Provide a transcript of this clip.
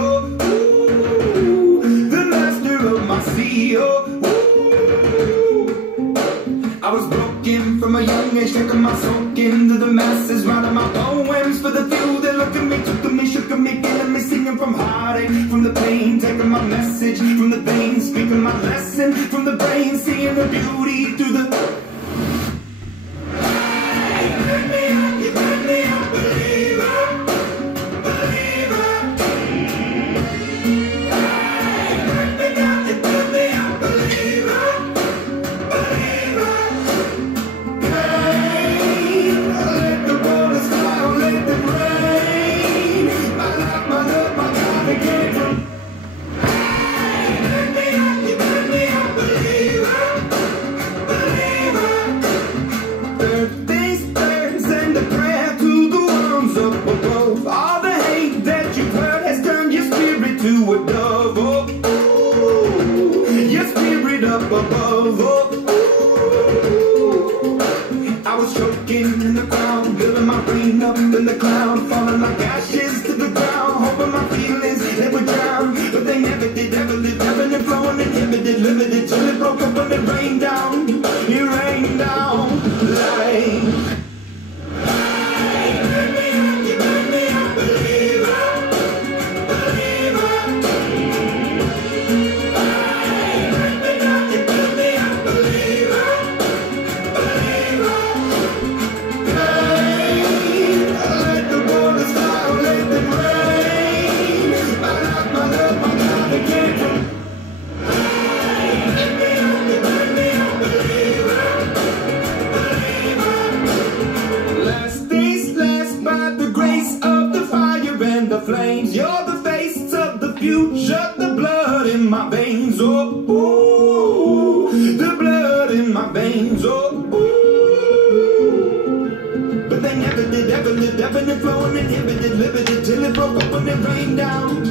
oh, ooh, the master of my sea, oh, ooh. I was broken from a young age, taking my soak into the masses, writing my poems for the few that look at me, took to me, shook at me, killing me, singing from heartache, from the pain, taking my message from the veins, speaking my lesson from the brain, seeing the beauty through the... To a dove, oh, ooh, your spirit up above, oh, ooh. I was choking in the crowd, building my brain up in the cloud, falling like ashes to the ground, hoping my feelings they would drown, but they never did, ever lived, ebbing and flowing, inhibited, limited, till it broke up when it rained down, like... The flames, you're the face of the future, the blood in my veins, oh, ooh, the blood in my veins, oh, ooh. But they never did, ever lived, ebbing and flowing, inhibited, limited, till it broke up when it rained down,